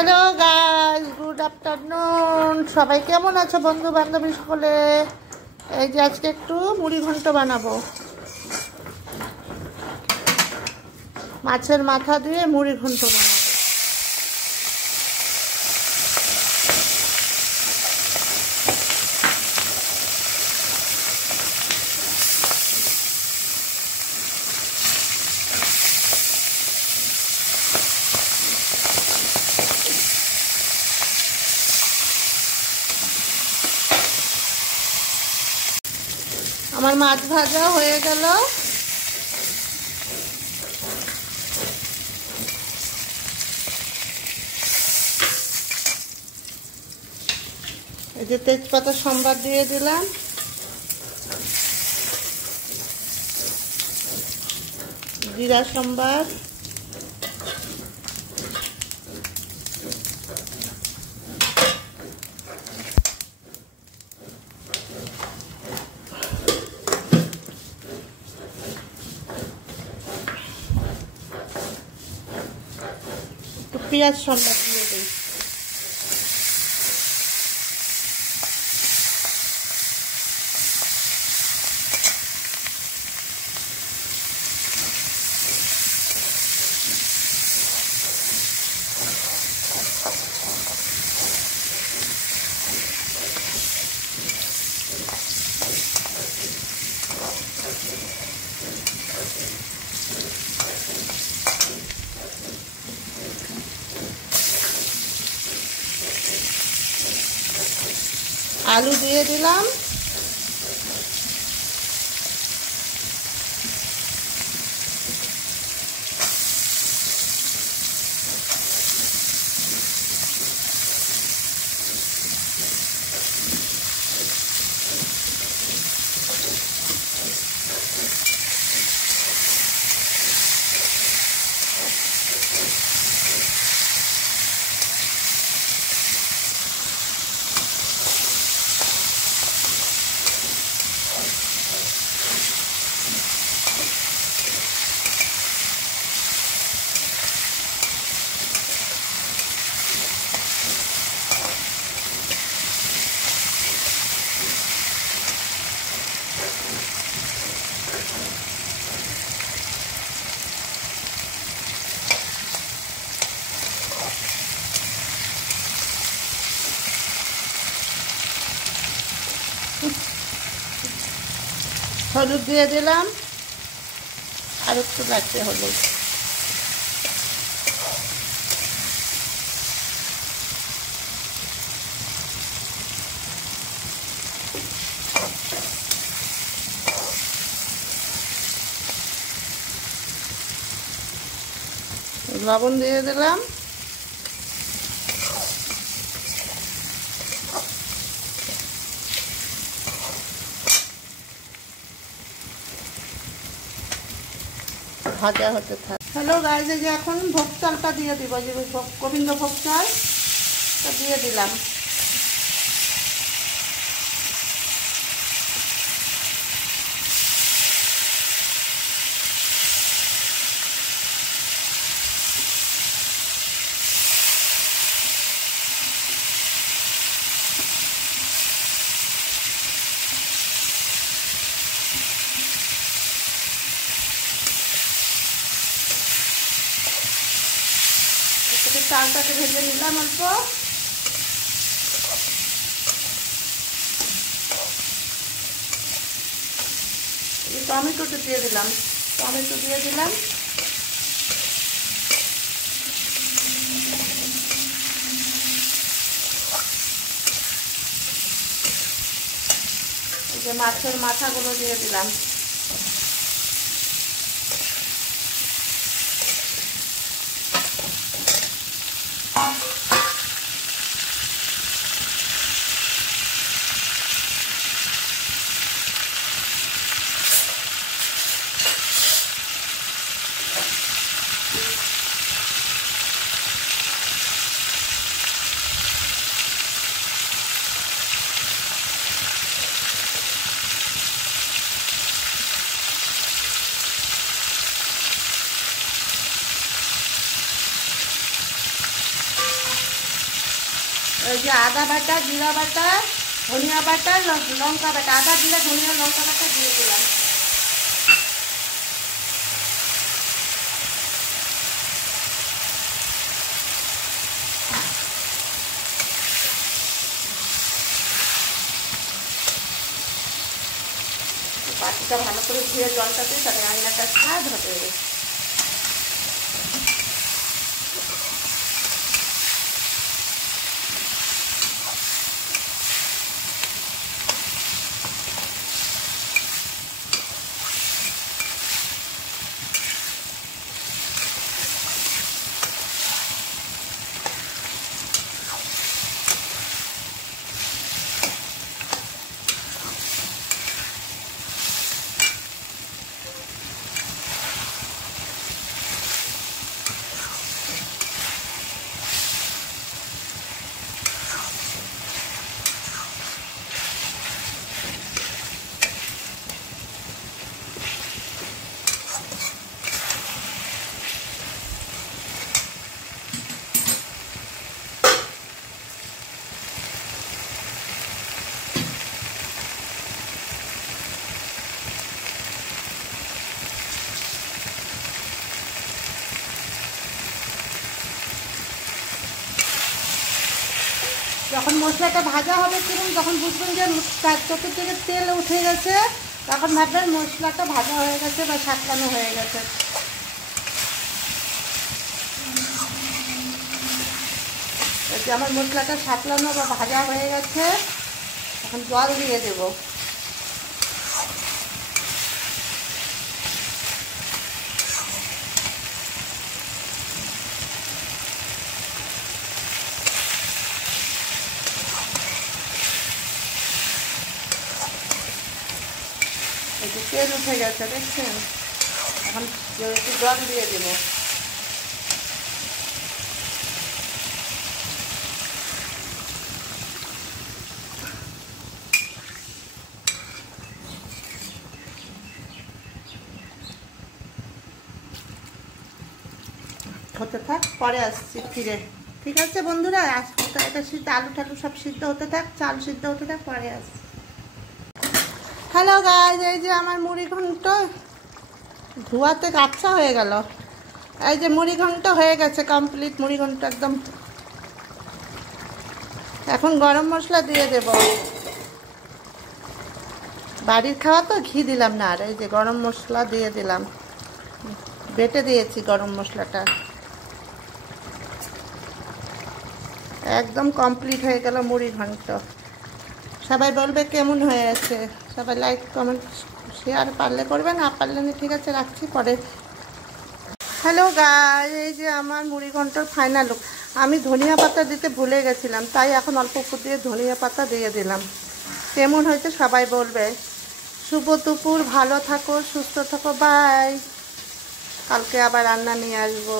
Hello guys, good afternoon. সবাই কেমন আছো বন্ধু বান্ধবী সকলে? এই যে আজকে একটু মুড়ি ঘন্ট বানাবো। মাছের মাথা দিয়ে মুড়ি ঘন্ট বানাবো। আমার মাছ ভাজা হয়ে গেল। এই যে তেজপাতা সম্বার দিয়ে দিলাম, জিরা সম্বার, পেঁয়াজ সম্বার দিয়ে দিই। আলু দিয়ে দিলাম, হলুদ দিয়ে দিলাম, আর একটু লাগবে হলুদ। লবণ দিয়ে দিলাম, ভাজা হতে থাকে। হ্যালো গাইস, এই যে এখন ভোগ চালটা দিয়ে দিব, যে গোবিন্দ ভোগ চালটা দিয়ে দিলাম। চালটাকে ভেজে নিলাম অল্প। টমেটোটা দিয়ে দিলাম, টমেটো দিয়ে দিলাম। এই যে মাছের মাথাগুলো দিয়ে দিলাম। ওই যে আদা বাটা, জিরা বাটা, ধনিয়া বাটা, লঙ্কা বাটা, আদা জিরা ধনিয়া লঙ্কা বাটা দিয়ে দিলাম। বাটিটা ভালো করে ধুয়ে জলটাতে তাহলে রান্নাটা স্বাদ হবে। যখন মশলাটা ভাজা হবে কিরকম, যখন বুঝবেন যে চোখের থেকে তেল উঠে গেছে, তখন ভাববেন মশলাটা ভাজা হয়ে গেছে বা সাঁতলানো হয়ে গেছে। যে আমার মশলাটা সাঁতলানো বা ভাজা হয়ে গেছে, এখন জল দিয়ে দেবো। একটু তেল উঠে গেছে দেখছেন, এখন একটু জল দিয়ে দেব। হতে থাক, পরে আসছি ফিরে। ঠিক আছে বন্ধুরা, এটা সিদ্ধ, আলু টালু সব সিদ্ধ হতে থাক, চাল সিদ্ধ হতে থাক, পরে আসছি। হ্যালো গাইজ, এই যে আমার মুড়ি ঘন্ট ধোয়াতে কাচ্চা হয়ে গেল। এই যে মুড়ি ঘন্ট হয়ে গেছে কমপ্লিট, মুড়ি ঘন্ট একদম। এখন গরম মশলা দিয়ে দেব। বাড়ির খাওয়া তো, ঘি দিলাম না। আর এই যে গরম মশলা দিয়ে দিলাম, বেটে দিয়েছি গরম মশলাটা। একদম কমপ্লিট হয়ে গেল মুড়ি ঘন্ট। সবাই বলবে কেমন হয়েছে, সবাই লাইক কমেন্ট শেয়ার পারলে করবে, না পারলে না, ঠিক আছে রাখছি, পরে। হ্যালো গাইস, এই যে আমার মুড়ি ঘন্টর ফাইনাল লুক। আমি ধনিয়া পাতা দিতে ভুলে গেছিলাম, তাই এখন অল্প উপর দিয়ে ধনিয়া পাতা দিয়ে দিলাম। কেমন হয়েছে সবাই বলবে। শুভ দুপুর, ভালো থাকো, সুস্থ থাকো, বাই। কালকে আবার রান্না নিয়ে আসবো।